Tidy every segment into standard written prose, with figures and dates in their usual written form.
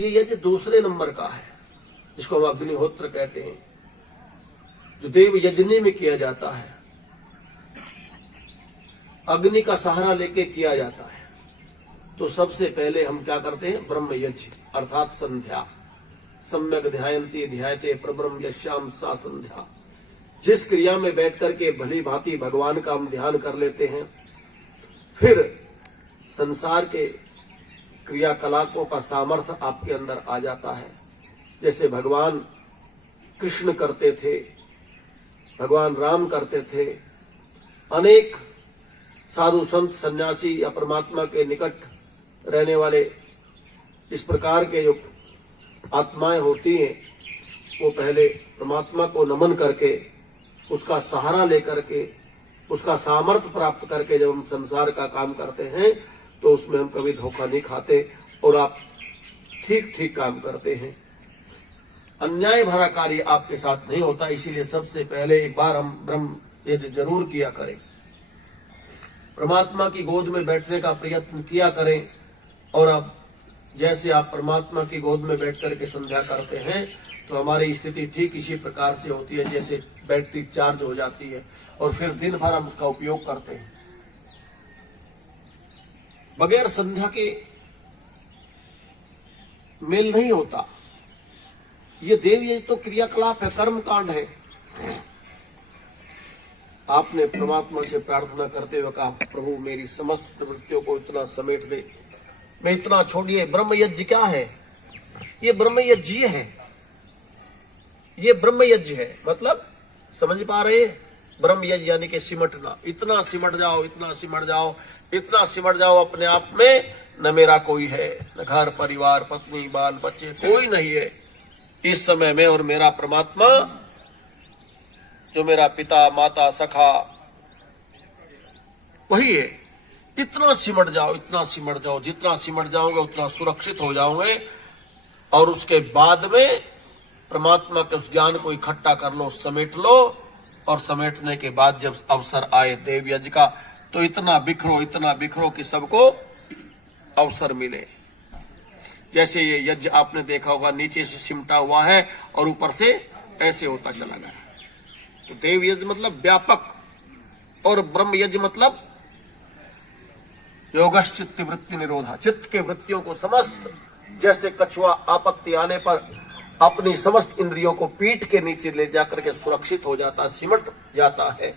ये यज्ञ दूसरे नंबर का है, जिसको हम अग्निहोत्र कहते हैं, जो देव यज्ञ में किया जाता है, अग्नि का सहारा लेके किया जाता है। तो सबसे पहले हम क्या करते हैं? ब्रह्म यज्ञ अर्थात संध्या। सम्यक ध्यायन्ति ध्यायते प्रब्रह्म यश्याम सा संध्या। जिस क्रिया में बैठ करके भली भांति भगवान का हम ध्यान कर लेते हैं, फिर संसार के क्रियाकलापों का सामर्थ्य आपके अंदर आ जाता है। जैसे भगवान कृष्ण करते थे, भगवान राम करते थे, अनेक साधु संत सन्यासी या परमात्मा के निकट रहने वाले इस प्रकार के जो आत्माएं होती हैं, वो पहले परमात्मा को नमन करके, उसका सहारा लेकर के, उसका सामर्थ्य प्राप्त करके जब हम संसार का काम करते हैं तो उसमें हम कभी धोखा नहीं खाते और आप ठीक ठीक काम करते हैं। अन्याय भरा कार्य आपके साथ नहीं होता। इसीलिए सबसे पहले एक बार हम ब्रह्म यज्ञ जरूर किया करें, परमात्मा की गोद में बैठने का प्रयत्न किया करें। और अब जैसे आप परमात्मा की गोद में बैठ करके संध्या करते हैं तो हमारी स्थिति ठीक इसी प्रकार से होती है जैसे बैटरी चार्ज हो जाती है और फिर दिन भर हम उसका उपयोग करते हैं। बगैर संध्या के मेल नहीं होता। ये देव यज्ञ तो क्रियाकलाप है, कर्म कांड है। आपने परमात्मा से प्रार्थना करते हुए कहा, प्रभु मेरी समस्त प्रवृत्तियों को इतना समेट दे, मैं इतना छोड़िए। ब्रह्म यज्ञ क्या है? ये ब्रह्म यज्ञ है, ये ब्रह्म यज्ञ है। मतलब समझ पा रहे हैं? ब्रह्म यज्ञ यानी कि सिमटना। इतना सिमट जाओ, इतना सिमट जाओ, इतना सिमट जाओ अपने आप में, न मेरा कोई है, न घर परिवार पत्नी बाल बच्चे कोई नहीं है। इस समय में और मेरा परमात्मा जो मेरा पिता माता सखा वही है। इतना सिमट जाओ, इतना सिमट जाओ। जितना सिमट जाओगे उतना सुरक्षित हो जाओगे। और उसके बाद में परमात्मा के उस ज्ञान को इकट्ठा कर लो, समेट लो। और समेटने के बाद जब अवसर आए देव यज्ञ का तो इतना बिखरो कि सबको अवसर मिले। जैसे ये यज्ञ आपने देखा होगा, नीचे से सिमटा हुआ है और ऊपर से ऐसे होता चला गया। तो देव यज्ञ मतलब व्यापक, और ब्रह्म यज्ञ मतलब योगश्चित्त वृत्ति निरोधा। चित्त के वृत्तियों को समस्त, जैसे कछुआ आपत्ति आने पर अपनी समस्त इंद्रियों को पीठ के नीचे ले जाकर के सुरक्षित हो जाता, सिमट जाता है।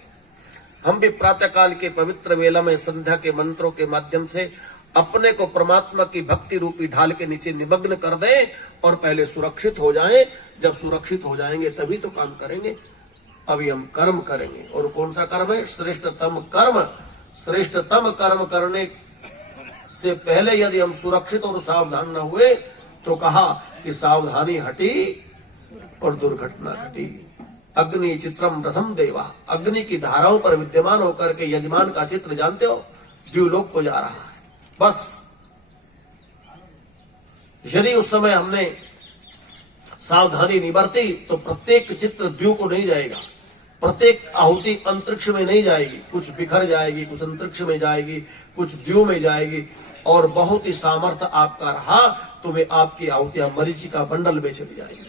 हम भी प्रातःकाल के पवित्र वेला में संध्या के मंत्रों के माध्यम से अपने को परमात्मा की भक्ति रूपी ढाल के नीचे निमग्न कर दें और पहले सुरक्षित हो जाएं। जब सुरक्षित हो जाएंगे तभी तो काम करेंगे। अभी हम कर्म करेंगे। और कौन सा कर्म है? श्रेष्ठतम कर्म। श्रेष्ठतम कर्म करने से पहले यदि हम सुरक्षित और सावधान न हुए तो कहा कि सावधानी हटी और दुर्घटना घटी। अग्नि चित्रम रथम देवा। अग्नि की धाराओं पर विद्यमान होकर के यजमान का चित्र जानते हो, द्यूलोक को जा रहा है। बस यदि उस समय हमने सावधानी नहीं बरती तो प्रत्येक चित्र द्यू को नहीं जाएगा, प्रत्येक आहुति अंतरिक्ष में नहीं जाएगी। कुछ बिखर जाएगी, कुछ अंतरिक्ष में जाएगी, कुछ द्यू में जाएगी। और बहुत ही सामर्थ्य आपका रहा तो वे आपकी आहुतियां मरीचिका बंडल में चली जाएगी।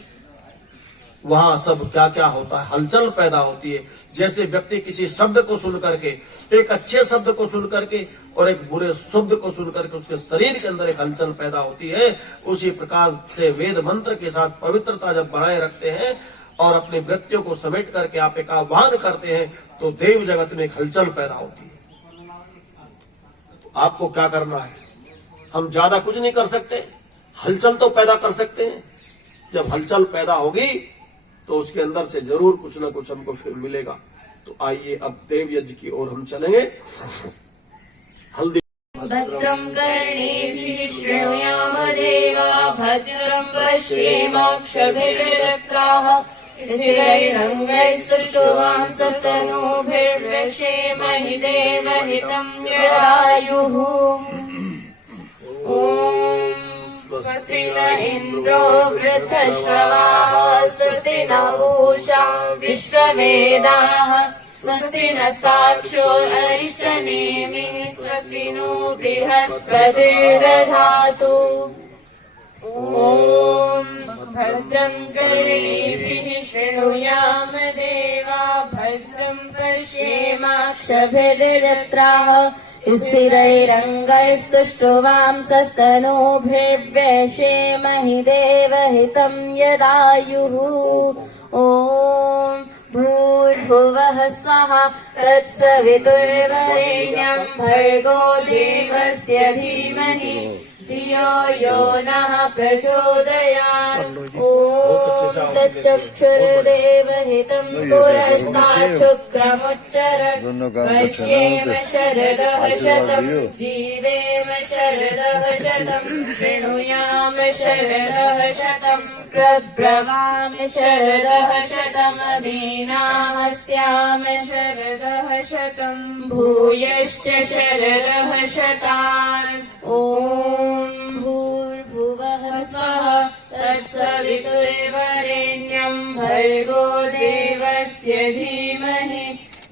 वहां सब क्या क्या होता है, हलचल पैदा होती है। जैसे व्यक्ति किसी शब्द को सुन करके, एक अच्छे शब्द को सुन करके और एक बुरे शब्द को सुन करके उसके शरीर के अंदर एक हलचल पैदा होती है, उसी प्रकार से वेद मंत्र के साथ पवित्रता जब बनाए रखते हैं और अपनी वृत्तियों को समेट करके आप एक आह्वान करते हैं तो देव जगत में एक हलचल पैदा होती है। तो आपको क्या करना है? हम ज्यादा कुछ नहीं कर सकते, हलचल तो पैदा कर सकते हैं। जब हलचल पैदा होगी तो उसके अंदर से जरूर कुछ ना कुछ हमको फिर मिलेगा। तो आइए अब देव यज्ञ की ओर हम चलेंगे। हल्दी भद्रं कर्णेभिः शृणुयाम देवा, भद्रं पश्येमाक्षभिर्यजत्राः, स्थिरैरङ्गैस्तुष्टुवांसस्तनूभिर्व्यसेमहि देवहितं जरायुः। ॐ स्वस्ति न इन्द्रो वृद्धश्रवाः, स्वस्ति न पूषा विश्ववेदाः, स्वस्ति नस्ताक्षो अरिष्टनेमिः, स्वस्ति नो बृहस्पतिर्दधातु। ॐ भद्रं कर्णेभिः शृणुयाम देवा भद्रं पश्येमाक्षभिर्यत्राः स्थिरैरङ्गैस्तुष्टुवांसस्तनूभिर्व्यशेमहि देवहितं यदायुः ॐ भूर्भुवः स्वः तत्सवितुर्वरेण्यं भर्गो देवस्य धीमहि धियो यो नः प्रचोदयात् ॐ तच्चक्षुर्देवहितं पुरस्तात् शुक्रमुच्चरत् पश्येम शरदः शतं जीवेम शरदः शतं शृणुयाम शरदः शतं प्रब्रवाम शरदः शतमदीनामस्याम शरदः शतं भूयश्च शरदः शतान् ॐ भूर्भुवः स्वः तत्सवितुर्वरेण्यं भर्गो देवस्य धीमहि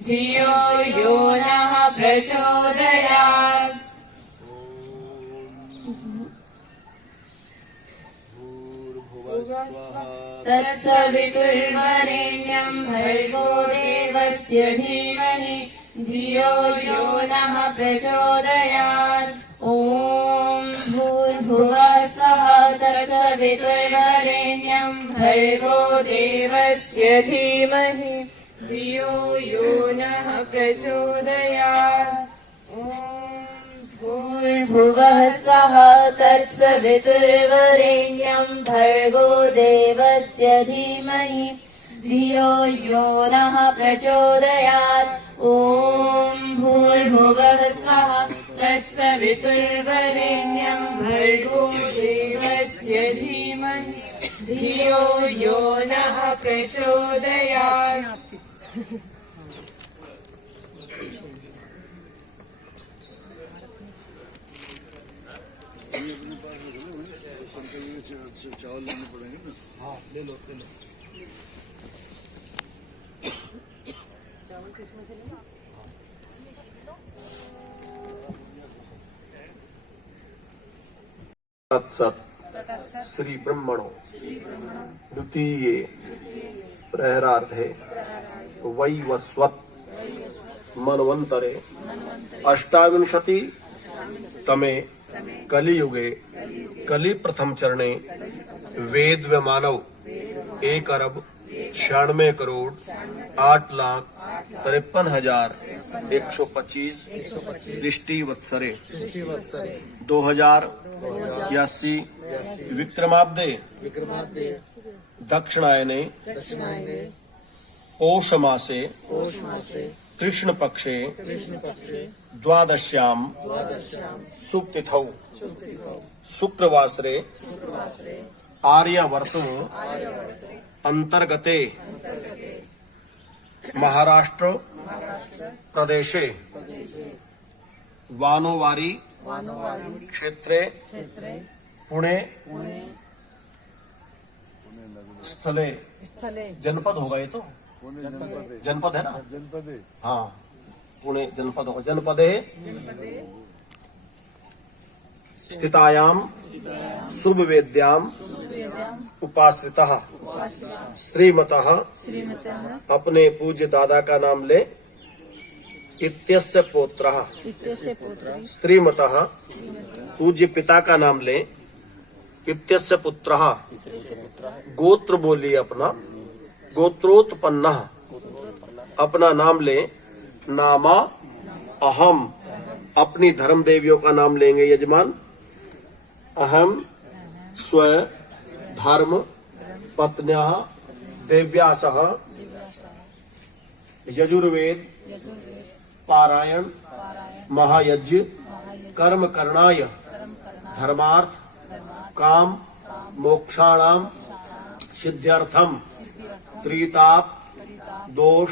धियो यो नः प्रचोदयात् तत्सवितुर्वरेण्यं भर्गो देवस्य धीमहि धियो यो नः प्रचोदयात् ॐ भूर्भुवः स्वः तत्सवितुर्वरेण्यं भर्गो देवस्य धीमहि धियो यो नः प्रचोदयात् भूर्भुवः स्वः तत्सवितुर्वरेण्यं भर्गो देवस्य धीमहि धियो यो नः प्रचोदयात् ॐ भूर्भुवः स्वः तत्सवितुर्वरेण्यं भर्गो देवस्य धीमहि धियो यो नः प्रचोदयात् चावल लेने पड़ेंगे ना। हाँ ले लो ले लो। सत श्री ब्रह्मणो द्वितीय प्रहरार्धे वैवस्वत मन्वन्तरे अष्टाविंशति तमे कलियुगे कलि प्रथम चरणे वेद व मानव 1,96,8,53,125 सृष्टि वत्सरे 2080 विक्रमाब्दे दक्षिणायने पौष मासे कृष्ण पक्षे द्वादश्याम सुक्तिथौ शुक्रवासरे आर्यवर्त अंतर्गते महाराष्ट्र प्रदेशे वानोवारी क्षेत्रे पुणे स्थले जनपद होगा ये तो जनपद है ना जनपदे हाँ पुणे जनपद होगा जनपदे स्थितायाम शुभ वेद्याम उपाश्रितः श्रीमतः अपने पूज्य दादा का नाम ले इत्यस्य पौत्रः श्रीमतः पूज्य पिता का नाम ले इत्यस्य पुत्रः गोत्र बोलिए अपना गोत्रोत्पन्नः अपना नाम ले नामा अहम अपनी धर्म देवियों का नाम लेंगे यजमान अहम स्व धर्म पत्न्यः देव्यासः यजुर्वेद पारायण महायज्ञ कर्म करणाय धर्मार्थ काम मोक्षाणाम सिद्ध्यर्थम त्रिताप दोष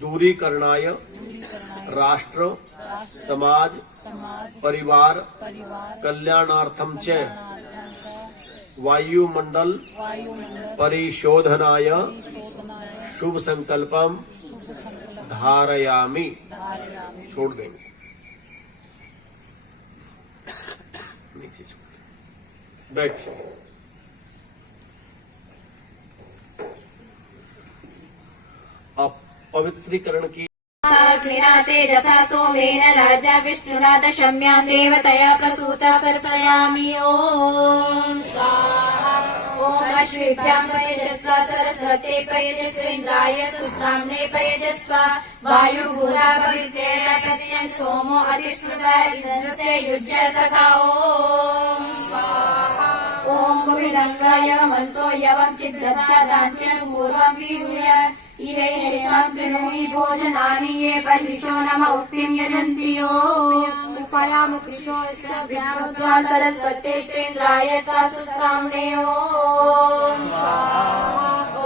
दूरीकरणाय राष्ट्र समाज परिवार कल्याणार्थम च वायुमंडल परिशोधनाय शुभ संकल्पम धारयामि छोड़ देंगे नीचे छोड़ बैठिए। आप पवित्रीकरण की अग्निना तेजसा सोमेन राजा विष्णुना दशम्या देवतया प्रसूता कर्षयामि ॐ स्वाहा ॐ अश्विभ्यां पयजस्व सरस्वते पयजस्वेन्द्राय सुब्रह्मणे पयजस्व वायुभूता पवित्रेण प्रतियं सोमो अधिस्मृता इन्द्रस्य युज्य सखा ॐ स्वाहा ॐ गोविदङ्गाय मन्तो यवं चिद्दत्ता दान्त्यं पूर्वं विहूय इहैषां कृणुहि भोजनानि ये बर्हिषो नम उक्तिं यजन्ति ॐ उपायाम कृतो विष्णुत्वा सरस्वते केन्द्राय त्वासुब्रह्मणे ॐ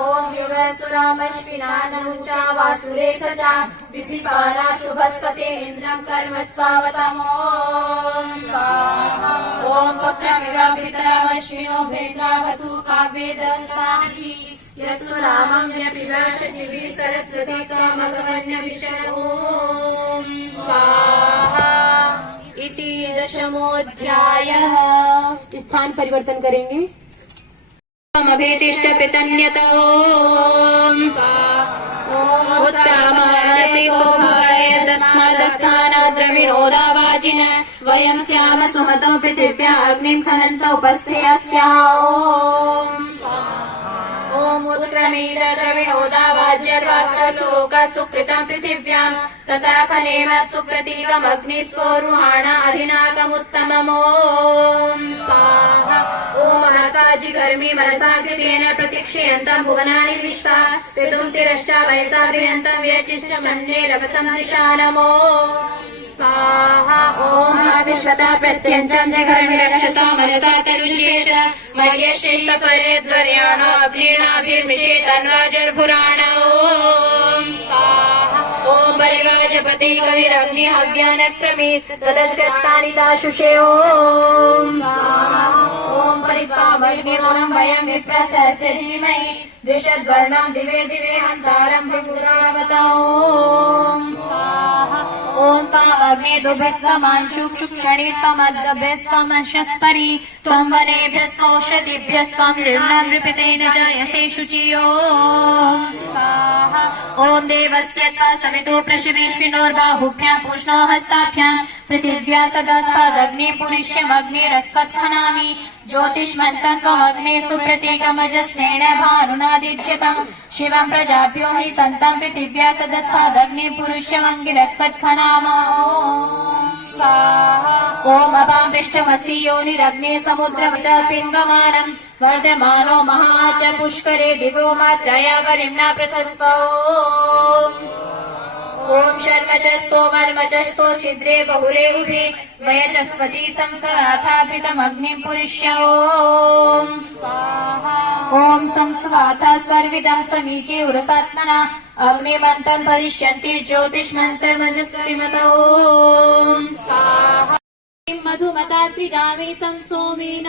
ॐ युवसुरामश्विनानमुचा वासुरे सचा विपिपाना शुभस्पते इन्द्रं कर्म स्वावतमो ॐ पुत्रमिव पितरमश्विनो भेन्द्रावतु काव्येदसानकी यत्सु रामं व्यपिवर्षचिभिः सरस्वती त्वमगमन्यविष्णु स्वाहा इति दशमोऽध्यायः। स्थान परिवर्तन करेंगे। अभीतिष्ठ प्रतन्यत तस्मादस्थानात् द्रविणोदावाजिन वयं स्याम सुमतो पृथिव्या अग्निं खनन्त उपस्थेयस्याः ॐ उत्क्रमीद द्रविणोदावाज्यर्वाक्यसुलोका सुकृतं पृथिव्यां तथा खनेम सुप्रतीकमग्निस्वोरुहाण अधिनाकमुत्तमम् ॐ स्वाहा ॐ आकाजिगर्मी मनसा कृतेन प्रतीक्षयन्तं भुवनानि विश्वा पितुं तिरश्चा वयसा गृह्यन्तं व्यचिष्टमन्ये रभसं दृशानमो स्वाहा ॐ विश्वता प्रत्यञ्चं जघर्मिरक्षसा मनसा तरुश्रेष्ठ मर्यश्रेष्ठ पर्यद्वर्याणो अग्निर्नाभिर्मिषे तन्वाजर्भुराण ॐ स्वाहा ॐ परिवाजपति कविरग्नि हव्यानक्रमीत् तदग्रत्तानि दाशुषे ॐ स्वाहा ॐ परिपावग्निमुनं वयं विप्रसस्य धीमहि दृशद्वर्णं दिवे दिवे हन्तारं भृगुरावत ॐ स्वाहा ॐ त्वमग्ने दुभिस्त्वमांशुक्षुक्षणी त्वमद्दभिस्त्वमशस्परि त्वं वनेभ्यस्त्वौषधिभ्यस्त्वं नृणां नृपितेन जायसे शुचि ॐ स्वाहा ॐ देवस्य त्वा सवितो प्रशिवेश्विनोर्बाहुभ्यां पूष्णो हस्ताभ्यां पृथिव्या सदस्तादग्ने पुरुष्यमग्निरस्वत्खनामि ज्योतिष्मन्तं त्वमग्ने सुप्रतीकमजस्रेण भानुनादिध्यतं शिवं प्रजाभ्यो हि सन्तं पृथिव्या सदस्तादग्ने पुरुष्यमङ्गिरस्वत्खनाम ॐ स्वाहा ॐ अपां पृष्ठमसि योनिरग्ने समुद्रमितः पिन्वमानं वर्धमानो महा च पुष्करे दिवो मात्रया परिम्ना पृथस्व ॐ शर्मचस्तो मर्मचस्तो छिद्रे बहुरे उभे वयचस्वती संसवाथाभितमग्निं पुरुष्य ॐ स्वाहा ॐ संसवाथा स्वर्विदं समीचे उरसात्मना अग्निमन्तं परिष्यन्ति ज्योतिष्मन्तमजस्त्रिमतो ॐ स्वाहा मधुमता सृजामि सोमेन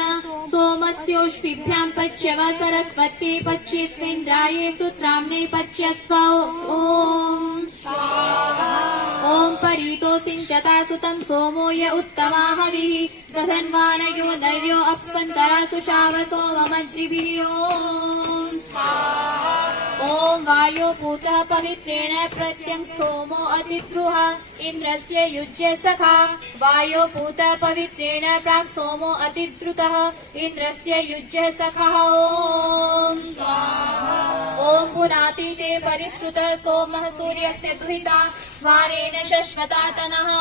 सोमस्योष्पिभ्यां पच्यव सरस्वती पच्यस्वेन्द्राये सुत्राम्णे पच्यस्व ॐ ॐ परीतो सिञ्चता सुतं सोमो य उत्तमा हविः दधन्वानयो नर्यो अप्सन्तरा सुषाव सोममद्रिभिः ॐ ॐ वायो पूतः पवित्रेण प्रत्यं सोमो अतिद्रुः इन्द्रस्य युज्य सखा वायो पूतः पवित्रेण प्राक् सोमो अतिद्रुतः इन्द्रस्य युज्य सखः ॐ ॐ पुनाति ते परिसृतः सोमः सूर्यस्य दुहिता वारेण शश्वता तनः ॐ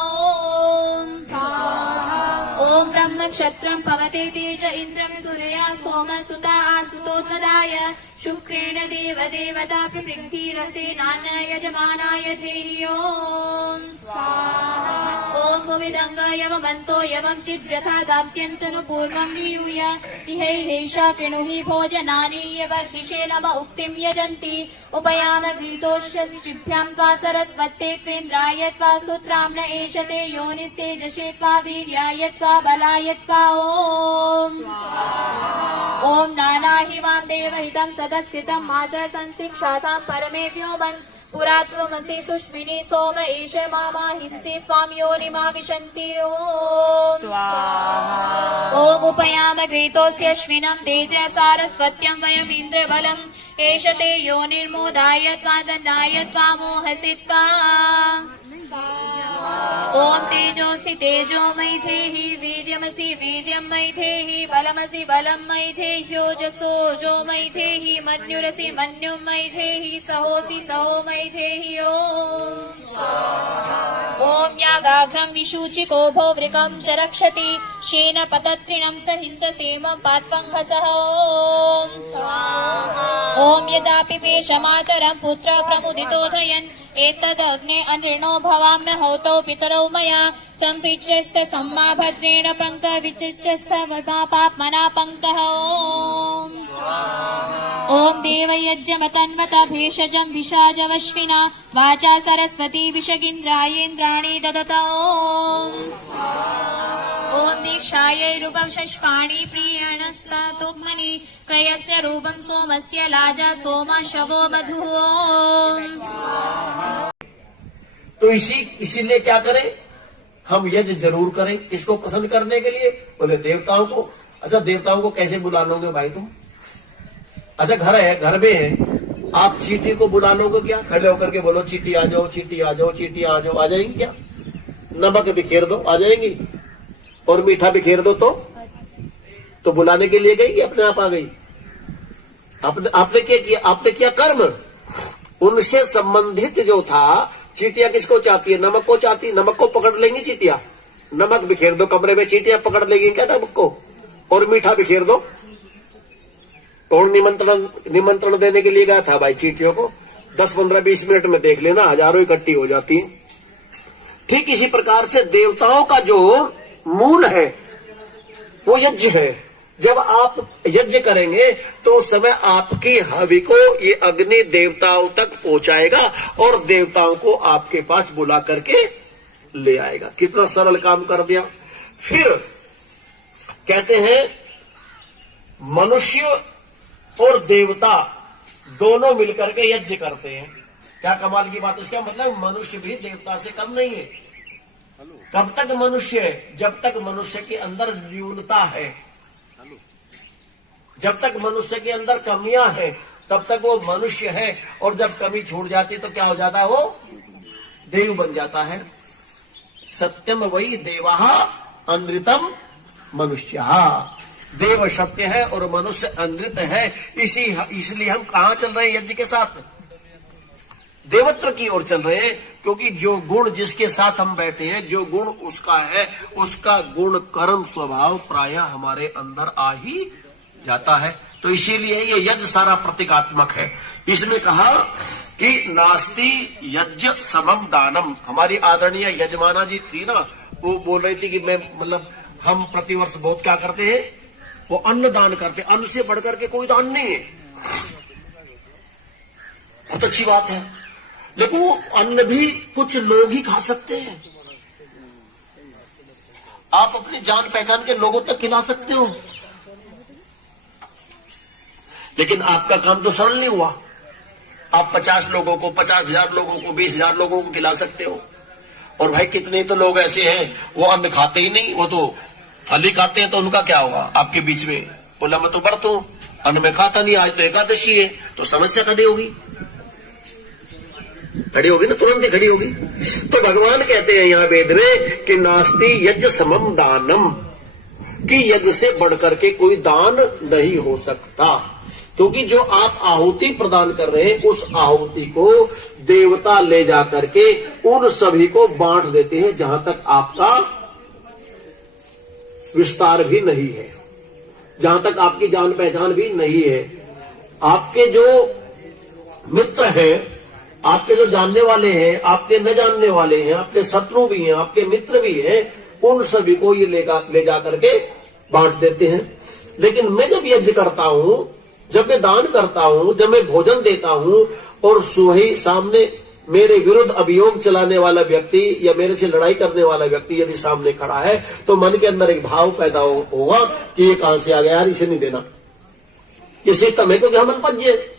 ॐ ब्रह्म क्षत्रं पवते तेज इन्द्रं सूर्या सोमसुता आसुतोत्तदाय शुक्रेण देवदेवता प्रवृद्धिरसेनान् यजमानाय धेहि ॐ ॐ गोविदङ्गाय वमन्तो यवं चिद्यथा दात्यन्तनु पूर्वं वियूय इहैषा कृणुहि भोजनानि यवर्हिषे नम उक्तिं यजन्ति उपयाम गीतोष्यभ्यां त्वा सरस्वते त्वेन्द्राय त्वा स्तोत्राम्न एषते योनिस्तेजसे त्वा वीर्याय त्वा बलाय त्वा ॐ नानाहि वां देवहितं सदस्कृतं मास संस्तिक्षातां परमे व्योमन् पुरा त्वमसि सुष्मिनी सोम एष मामाहिंसि स्वां योनिमा विशन्ति ॐ ॐ उपयाम घृतोऽस्य अश्विनं तेजः सारस्वत्यं वयमिन्द्रबलम् एष ते योनिर्मोदाय त्वादन्नाय त्वामोहसि त्वा ॐ तेजोऽसि तेजोमयि धेहि वीर्यमसि वीर्यं मयि धेहि बलमसि बलं मयि धेहि ओजसोऽजो मयि धेहि मन्युरसि मन्युं मयि धेहि सहोऽसि सहो मयि धेहि ॐ यागाघ्रं विशूचिको भोवृकं च रक्षति शेनपतत्रिणं स हिंससेमं पात्वङ्घसः ॐ यदापि पेशमातरं पुत्र प्रमुदितोधयन् एतदग्ने अनृणो भवाम्य हौतौ पितरौ मया सम्पृच्यस्त सम्मा भद्रेण पङ्क्त विचिच्यस्त पाप्मना पङ्क्तः ॐ देवयज्ञमतन्वत भेषजं भिषाजवश्विना वाचा सरस्वती विषगिन्द्रायेन्द्राणि ददत ॐ दीक्षायै रूपं शष्पाणि प्रियणस्ततुग्मनि क्रयस्य रूपं सोमस्य लाजा सोमा शवो मधुः तो इसीलिए क्या करें, हम यज्ञ जरूर करें। किसको प्रसन्न करने के लिए? बोले देवताओं को। अच्छा, देवताओं को कैसे बुला लोगे भाई तुम? अच्छा, घर है, घर में है, आप चींटी को बुला लोगे क्या? खड़े होकर के बोलो चींटी आ जाओ, चींटी आ जाओ, चींटी आ जाओ, आ जाएंगी क्या? नमक बिखेर दो, आ जाएंगी। और मीठा बिखेर दो तो बुलाने के लिए गई, अपने आप आ गई। आपने क्या किया? आपने किया कर्म। उनसे संबंधित जो था, चींटियां किसको चाहती है? नमक को चाहती है। नमक को पकड़ लेंगी चींटियां। नमक बिखेर दो कमरे में, चींटियां पकड़ लेंगी क्या नमक को? और मीठा बिखेर दो। कौन निमंत्रण देने के लिए गया था भाई चींटियों को? 10, 15, 20 मिनट में देख लेना, हजारों इकट्ठी हो जाती है। ठीक इसी प्रकार से देवताओं का जो मूल है वो यज्ञ है। जब आप यज्ञ करेंगे तो उस समय आपकी हवि को ये अग्नि देवताओं तक पहुंचाएगा और देवताओं को आपके पास बुला करके ले आएगा। कितना सरल काम कर दिया। फिर कहते हैं मनुष्य और देवता दोनों मिलकर के यज्ञ करते हैं। क्या कमाल की बात। इसका मतलब मनुष्य भी देवता से कम नहीं है। कब तक मनुष्य है? जब तक मनुष्य के अंदर न्यूनता है, जब तक मनुष्य के अंदर कमियां हैं तब तक वो मनुष्य है। और जब कमी छूट जाती तो क्या हो जाता है? वो देव बन जाता है। सत्यम वही देवः अनृतम मनुष्य। देव सत्य है और मनुष्य अनृत है। इसलिए हम कहां चल रहे हैं? यज्ञ के साथ देवत्व की ओर चल रहे हैं। क्योंकि जो गुण जिसके साथ हम बैठे हैं, जो गुण उसका है, उसका गुण कर्म स्वभाव प्रायः हमारे अंदर आ ही जाता है। तो इसीलिए ये यज्ञ सारा प्रतीकात्मक है। इसमें कहा कि नास्ति यज्ञ समम दानम। हमारी आदरणीय यजमाना जी थी ना, वो बोल रही थी कि मैं मतलब हम प्रतिवर्ष बहुत क्या करते हैं, वो अन्न दान करते। अन्न से बढ़कर के कोई दान नहीं है। बहुत अच्छी बात है। लेकिन वो अन्न भी कुछ लोग ही खा सकते हैं। आप अपनी जान पहचान के लोगों तक खिला सकते हो, लेकिन आपका काम तो सरल नहीं हुआ। आप 50 लोगों को, 50,000 लोगों को, 20,000 लोगों को खिला सकते हो। और भाई कितने तो लोग ऐसे हैं वो अन्न खाते ही नहीं, वो तो फल ही खाते हैं। तो उनका क्या होगा? आपके बीच में बोला मैं तो व्रत हूं, अन्न में खाता नहीं, आज तो एकादशी है, तो समस्या खड़ी होगी। खड़ी होगी ना, तुरंत ही खड़ी होगी। तो भगवान कहते हैं यहां वेद में कि नास्ति यज्ञ समम दानम, कि यज्ञ से बढ़कर के कोई दान नहीं हो सकता। क्योंकि जो आप आहुति प्रदान कर रहे हैं, उस आहुति को देवता ले जाकर के उन सभी को बांट देते हैं जहां तक आपका विस्तार भी नहीं है, जहां तक आपकी जान पहचान भी नहीं है। आपके जो मित्र हैं, आपके जो जानने वाले हैं, आपके न जानने वाले हैं, आपके शत्रु भी हैं, आपके मित्र भी हैं, उन सभी को ये ले जा करके बांट देते हैं। लेकिन मैं जब यज्ञ करता हूं, जब मैं दान करता हूं, जब मैं भोजन देता हूं और वही सामने मेरे विरुद्ध अभियोग चलाने वाला व्यक्ति या मेरे से लड़ाई करने वाला व्यक्ति यदि सामने खड़ा है, तो मन के अंदर एक भाव पैदा होगा कि ये कहां से आ गया यार, इसे नहीं देना, इसी समय को हम पज्य।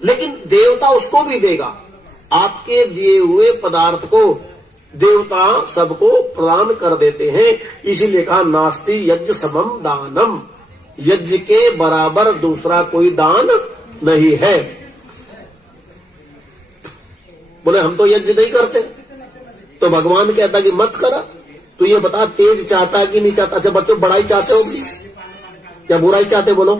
लेकिन देवता उसको भी देगा। आपके दिए हुए पदार्थ को देवता सबको प्रदान कर देते हैं। इसीलिए कहा नास्ति यज्ञ समम दानम, यज्ञ के बराबर दूसरा कोई दान नहीं है। बोले हम तो यज्ञ नहीं करते, तो भगवान कहता कि मत करा। तो ये बता तेज चाहता कि नहीं चाहता? अच्छा बच्चों, बड़ाई चाहते हो या बुराई चाहते? बोलो।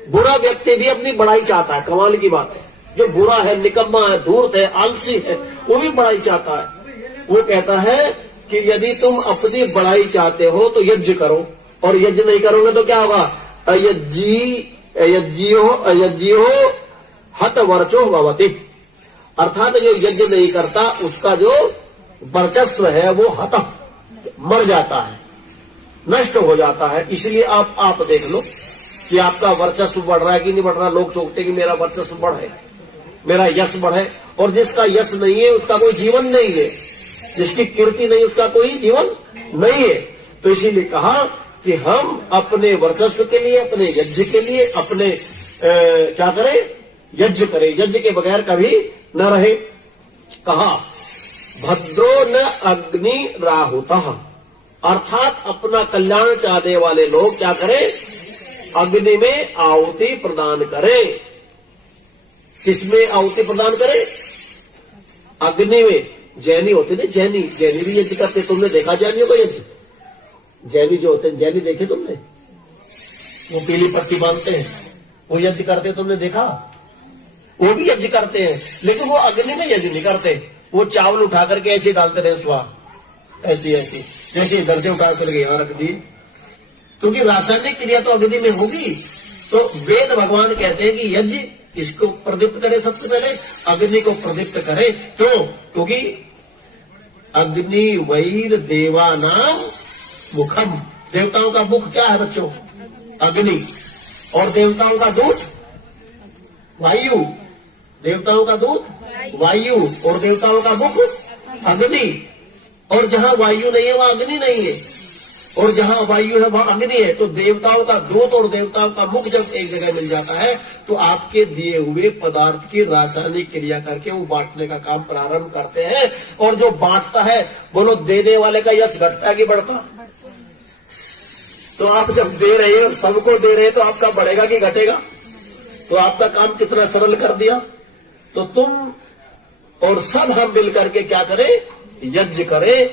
बुरा व्यक्ति भी अपनी बड़ाई चाहता है, कमाल की बात है। जो बुरा है, निकम्मा है, धूर्त है, आलसी है, वो भी बड़ाई चाहता है। वो कहता है कि यदि तुम अपनी बड़ाई चाहते हो तो यज्ञ करो, और यज्ञ नहीं करोगे तो क्या होगा? अयज्ञो हत वर्चो भवति, अर्थात जो यज्ञ नहीं करता उसका जो वर्चस्व है वो हत, मर जाता है, नष्ट हो जाता है। इसलिए आप देख लो कि आपका वर्चस्व बढ़ रहा है कि नहीं बढ़ रहा। लोग सोचते कि मेरा वर्चस्व बढ़े, मेरा यश बढ़े, और जिसका यश नहीं है उसका कोई जीवन नहीं है, जिसकी कीर्ति नहीं उसका कोई जीवन नहीं है। तो इसीलिए कहा कि हम अपने वर्चस्व के लिए, अपने यज्ञ के लिए, अपने क्या करें? यज्ञ करें, यज्ञ के बगैर कभी न रहे। कहा भद्रो न अग्नि राहुतः, अर्थात अपना कल्याण चाहने वाले लोग क्या करें? अग्नि में आहुति प्रदान करें। किसमें आहुति प्रदान करें? अग्नि में। जैनी होते थे, जैनी भी यज्ञ करते। तुमने देखा जैनियों का यज्ञ? जैनी जो होते हैं, जैनी देखे तुमने? वो पीली पट्टी बांधते हैं, वो यज्ञ करते, तुमने देखा? वो भी यज्ञ करते हैं, लेकिन वो अग्नि में यज्ञ नहीं करते। वो चावल उठा करके ऐसे डालते रहे स्वाह, ऐसी जैसे इधर से उठा करके यहाँ रख दी, क्योंकि रासायनिक क्रिया तो अग्नि में होगी। तो वेद भगवान कहते हैं कि यज्ञ इसको प्रदीप्त करे, सबसे पहले अग्नि को प्रदीप्त करे। क्यों? क्योंकि अग्नि वैर देवानाम मुखम, देवताओं का मुख क्या है बच्चों? अग्नि। और देवताओं का दूत वायु, देवताओं का दूत वायु, और देवताओं का मुख अग्नि। और जहां वायु नहीं है वहां अग्नि नहीं है, और जहां वायु है वहां अग्नि है। तो देवताओं का दूत और देवताओं का मुख जब एक जगह मिल जाता है तो आपके दिए हुए पदार्थ की रासायनिक क्रिया करके वो बांटने का काम प्रारंभ करते हैं। और जो बांटता है, बोलो देने वाले का यश घटता है कि बढ़ता? तो आप जब दे रहे हैं और सबको दे रहे हैं तो आपका बढ़ेगा कि घटेगा? तो आपका काम कितना सरल कर दिया। तो तुम और सब हम मिल करके क्या करें? यज्ञ करें।